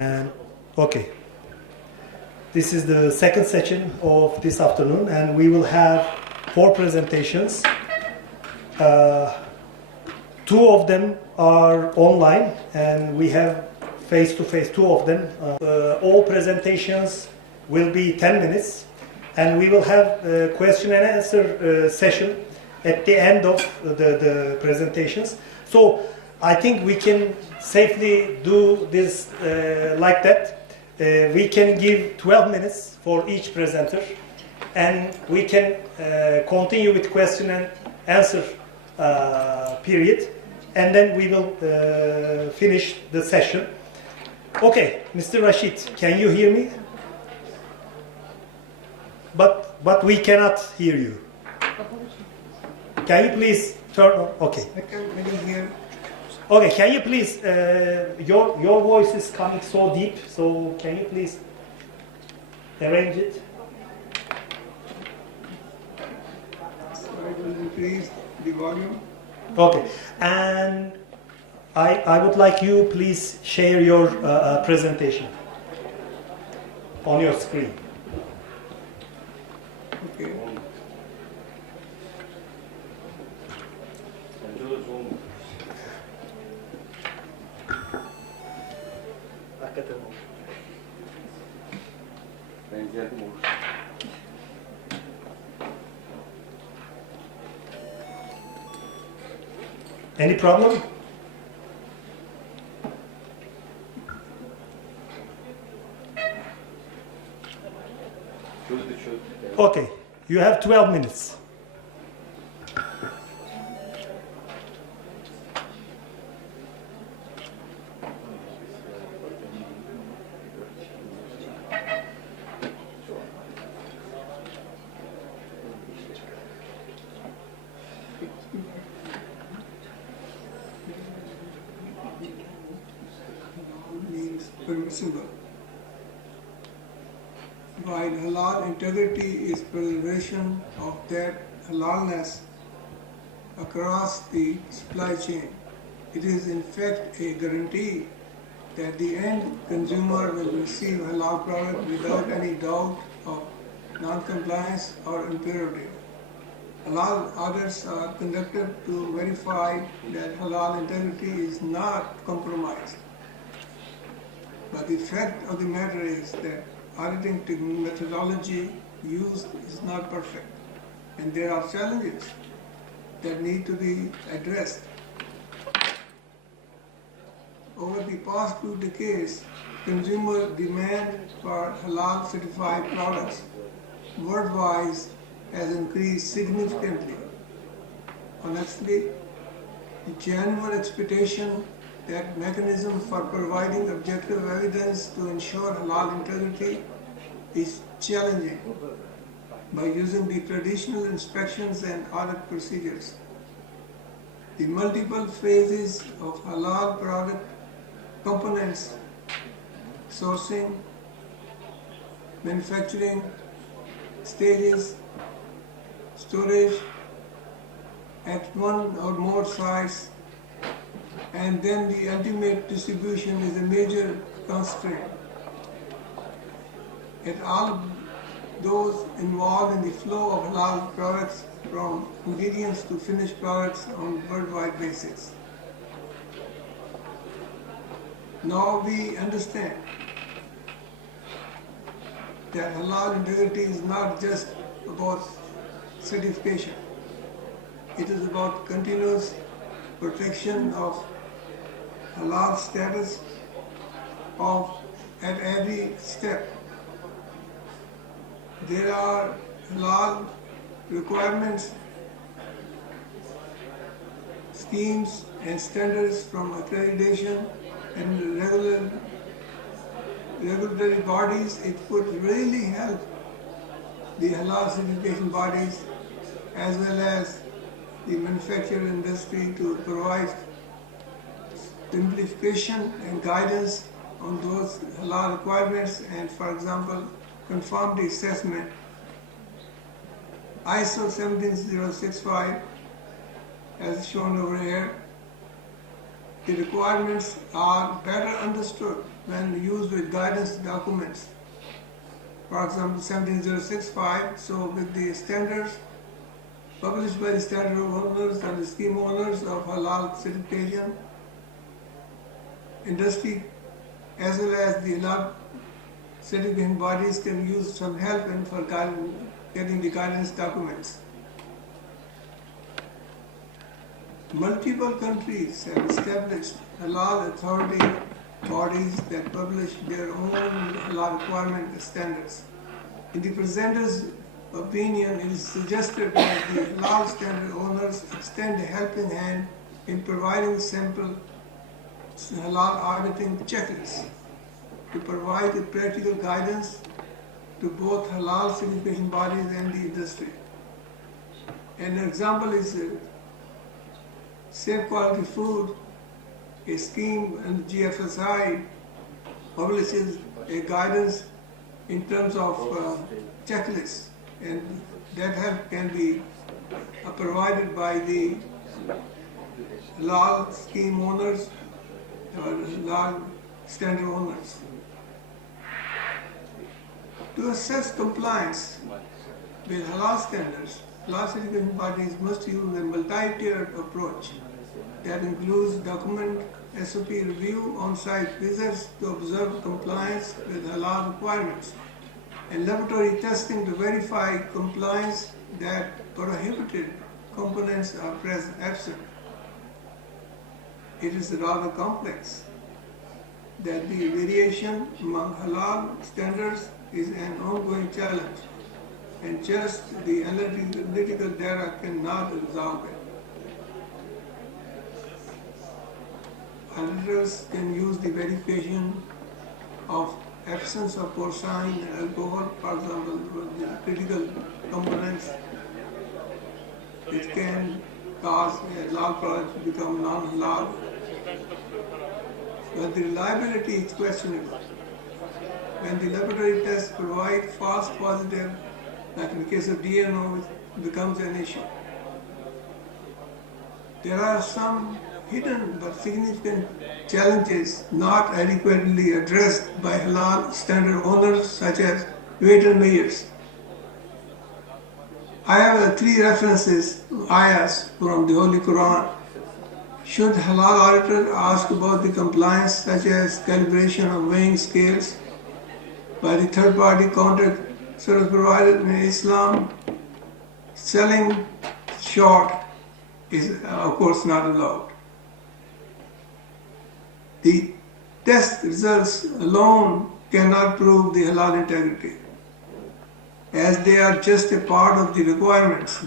And okay, this is the second session of this afternoon, and we will have 4 presentations. 2 of them are online, and we have face-to-face 2 of them. All presentations will be 10 minutes, and we will have a question and answer session at the end of the presentations. So I think we can safely do this like that. We can give 12 minutes for each presenter, and we can continue with question and answer period, and then we will finish the session. Okay, Mr. Rashid, can you hear me? But we cannot hear you. Can you please turn on? Okay. I can hear. Okay, can you please, your voice is coming so deep, so can you please arrange it? I will increase the volume. Okay, and I would like you please share your presentation on your screen. Okay. Any problem? Okay, you have 12 minutes. Means permissible. While halal integrity is preservation of that halalness across the supply chain, it is in fact a guarantee that the end consumer will receive halal product without any doubt of non-compliance or impurity. Halal audits are conducted to verify that halal integrity is not compromised. But the fact of the matter is that auditing methodology used is not perfect, and there are challenges that need to be addressed. Over the past 2 decades, consumer demand for halal certified products worldwide has increased significantly. Honestly, the genuine expectation that mechanism for providing objective evidence to ensure halal integrity is challenging by using the traditional inspections and audit procedures. The multiple phases of halal product components, sourcing, manufacturing, stages, storage at one or more sites, and then the ultimate distribution is a major constraint. At all those involved in the flow of halal products from ingredients to finished products on a worldwide basis. Now we understand that halal integrity is not just about certification. It is about continuous protection of halal status at every step. There are halal requirements, schemes and standards from accreditation and regulatory bodies. It would really help the halal certification bodies as well as the manufacturing industry to provide simplification and guidance on those halal requirements and, for example, conformity assessment. ISO 17065, as shown over here, the requirements are better understood when used with guidance documents. For example, 17065, so with the standards published by the standard owners and the scheme owners of halal certification, industry as well as the halal certification bodies can use some help in for getting the guidance documents. Multiple countries have established halal authority bodies that publish their own halal requirement standards. In the presenter's opinion, it is suggested that the halal standard owners extend a helping hand in providing simple halal auditing checklists to provide a practical guidance to both halal certification bodies and the industry. An example is Safe Quality Food, a scheme, and GFSI publishes a guidance in terms of checklists, and that help can be provided by the halal scheme owners or halal standard owners. To assess compliance with halal standards, halal certification bodies must use a multi-tiered approach that includes document SOP review, on-site visits to observe compliance with halal requirements, and laboratory testing to verify compliance that prohibited components are absent. It is rather complex that the variation among halal standards is an ongoing challenge, and just the analytical data cannot resolve it. Auditors can use the verification of absence of porcine and alcohol, for example, the critical components which can cause a halal product to become non-halal. But the reliability is questionable. When the laboratory tests provide false positive, like in the case of DNO, it becomes an issue. There are some hidden but significant challenges not adequately addressed by halal standard owners, such as weight and measures. I have 3 references, ayahs from the Holy Quran. Should halal auditor ask about the compliance, such as calibration of weighing scales by the third-party contract service provider in Islam? Selling short is, of course, not allowed. The test results alone cannot prove the halal integrity, as they are just a part of the requirements.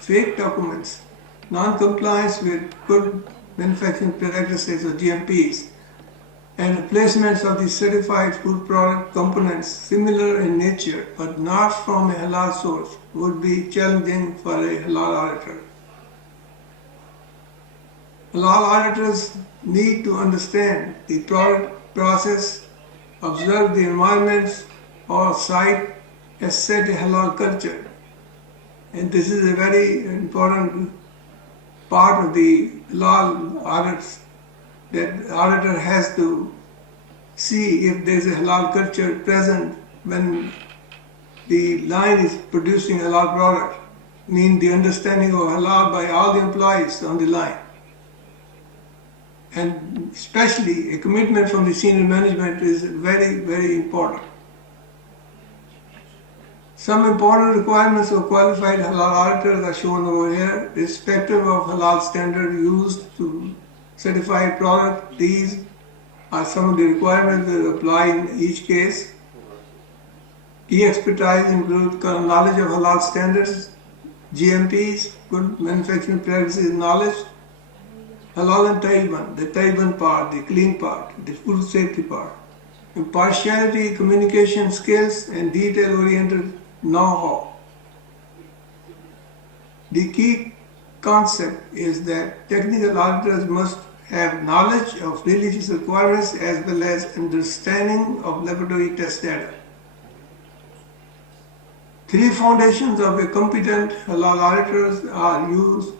Fake documents, non-compliance with good manufacturing practices or GMPs, and replacements of the certified food product components similar in nature but not from a halal source would be challenging for a halal auditor. Halal auditors need to understand the product process, observe the environments or site, as set a halal culture. And this is a very important part of the halal audits, that the auditor has to see if there is a halal culture present when the line is producing halal product, mean the understanding of halal by all the employees on the line. And especially a commitment from the senior management is very, very important. Some important requirements of qualified halal auditors are shown over here, irrespective of halal standard used to certify a product. These are some of the requirements that apply in each case. E-expertise includes knowledge of halal standards, GMPs, good manufacturing practices knowledge, halal and Taiwan, the Taiwan part, the clean part, the food safety part, impartiality, communication skills, and detail-oriented know-how. The key concept is that technical auditors must have knowledge of religious requirements as well as understanding of laboratory test data. 3 foundations of a competent halal auditors are use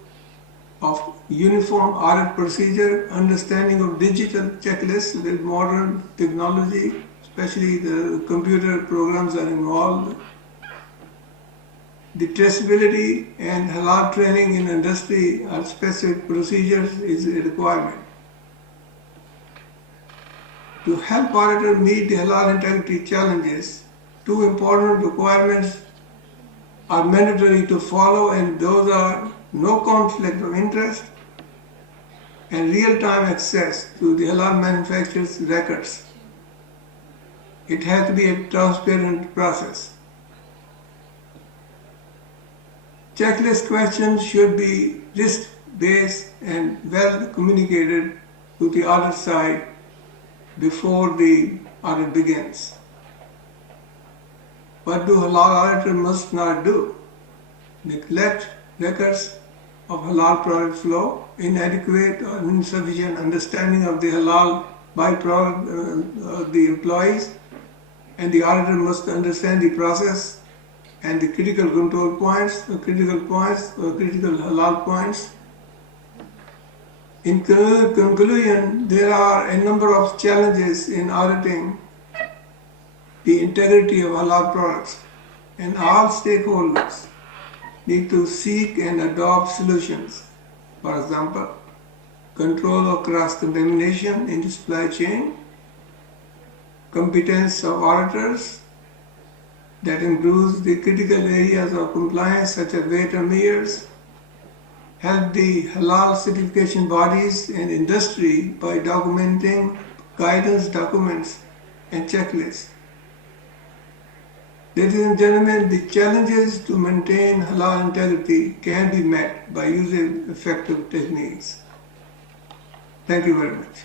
of uniform audit procedure, understanding of digital checklists with modern technology, especially the computer programs are involved. The traceability and halal training in industry or specific procedures is a requirement. To help auditor meet the halal integrity challenges, two important requirements are mandatory to follow, and those are no conflict of interest and real-time access to the halal manufacturer's records. It has to be a transparent process. Checklist questions should be risk-based and well communicated to the audit side before the audit begins. What do halal auditor must not do? Neglect records of halal product flow, inadequate or insufficient understanding of the halal byproduct of the employees, and the auditor must understand the process and the critical control points, or critical halal points. In conclusion, there are a number of challenges in auditing the integrity of halal products, and all stakeholders need to seek and adopt solutions. For example, control of cross-contamination in the supply chain, competence of auditors that includes the critical areas of compliance such as weight and measures, help the halal certification bodies and industry by documenting guidance documents and checklists. Ladies and gentlemen, the challenges to maintain halal integrity can be met by using effective techniques. Thank you very much.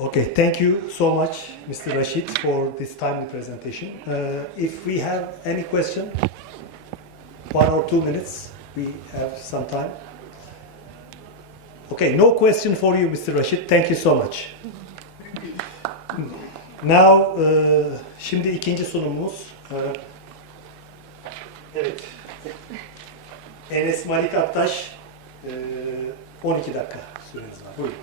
Okay, thank you so much, Mr. Rashid, for this timely presentation. If we have any question, 1 or 2 minutes, we have some time. Okay, no question for you, Mr. Rashid. Thank you so much. Now, şimdi ikinci sunumumuz. Evet. Enes Malik Aktaş, 12 dakika süreniz var. Buyurun.